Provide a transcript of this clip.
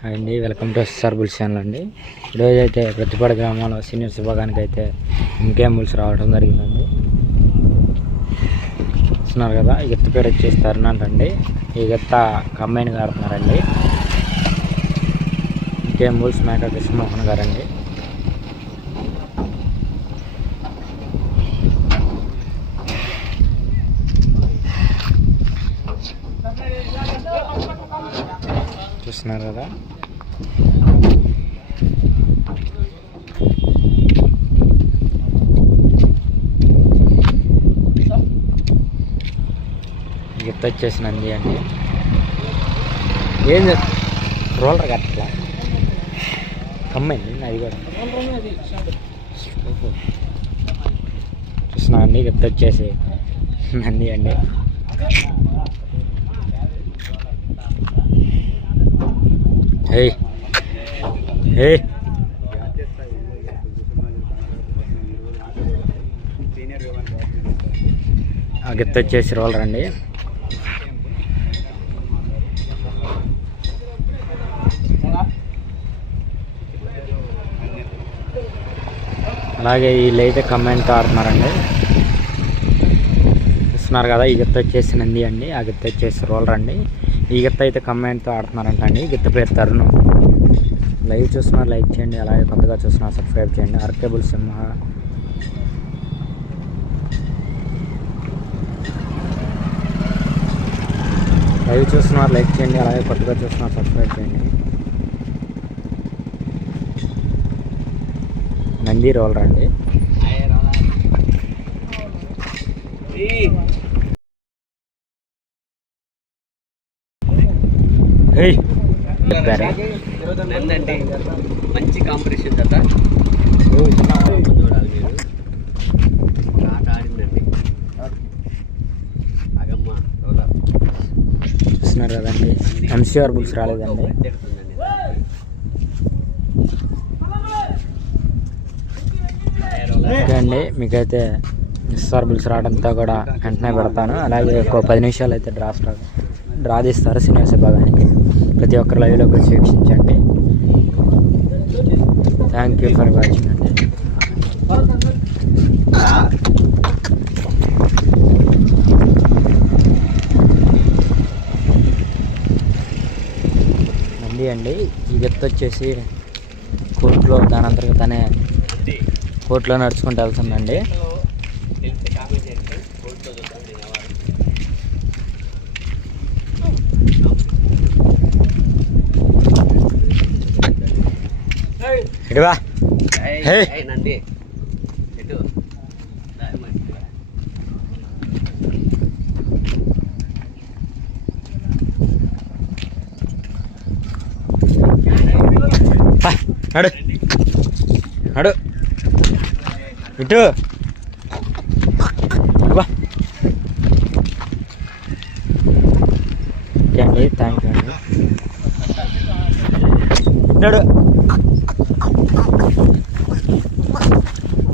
Hi అండి welcome to S R bulls channel అండి. ఈరోజు అయితే ప్రతిపాడు గ్రామంలో సీనియర్స్ విభాగానికి అయితే ఇంకేం బుల్స్ రావడం జరిగిందండి. చూస్తున్నారు కదా ఈ గెత్త పేరు వచ్చేసి తరుణాంట్ అండి. ఈ గత్త కంబైన్గా ఆడుతున్నారండి ఇంకేం బుల్స్ మేక కృష్ణమోహన్ గారండి. చూస్తున్నారు కదా. గిఫ్ట్ వచ్చేసి నంది అండి. ఏం రోలర్ కట్టలా కమ్మైంది అది కూడా. ఓహో. చూస్తున్నా అండి గిఫ్ట్ వచ్చేసి నంది అండి. హే హే ఆ గిఫ్ట్ వచ్చేసి రోలర్ అలాగే వీళ్ళు అయితే కమెంట్ ఆడుతున్నారండి. చూస్తున్నారు కదా ఈ గిత్త వచ్చేసి నంది అండి. ఆ గిత్త వచ్చేసి రోలర్ అండి ఈ గిత్త అయితే కమెంట్తో ఆడుతున్నారంట అండి. గిత్త పేరు తరుణ్. లైవ్ చూస్తున్నారు లైక్ చేయండి. అలాగే కొత్తగా చూస్తున్నారు సబ్స్క్రైబ్ చేయండి. అర్కేబుల్ సింహ. లైవ్ చూస్తున్నారు లైక్ చేయండి. అలాగే కొత్తగా చూస్తున్నారు సబ్స్క్రైబ్ చేయండి. నంది రోలర్ అండి చెప్పారా? నందండి మంచి కాంపిటీషన్ కదా. చూడాలి మీరు ఆట ఆడిందండి అగమ్మ రోలర్ చూస్తున్నారు కదండి. ఎంసీఆర్ బుక్స్ రాలేదండి. ఓకే అండి మీకైతే ఎస్ఆర్ బుల్స్ రావడంతో కూడా వెంటనే పెడతాను. అలాగే ఒక పది నిమిషాలు అయితే డ్రా స్టార్ట్. డ్రా తీస్తారు సీనియర్స్ విభాగానికి ప్రతి ఒక్కరు లైవ్లోకి వచ్చి వీక్షించండి. థ్యాంక్ యూ ఫర్ వాచింగ్ అండి. నంది అండి ఈ గెత్త వచ్చేసి కోర్టులో దాని అంతర్గతనే కోర్టులో నడుచుకుంటూ వెళ్తుందండి. ఇటువా ఏయ్, హే. ఏయ్, నంది ఎటు రా, మంచిగా. పా, నడు నడు ఇటు ఇవ్వ. ఓకే అండి థ్యాంక్ యూ అండి నడు あっ。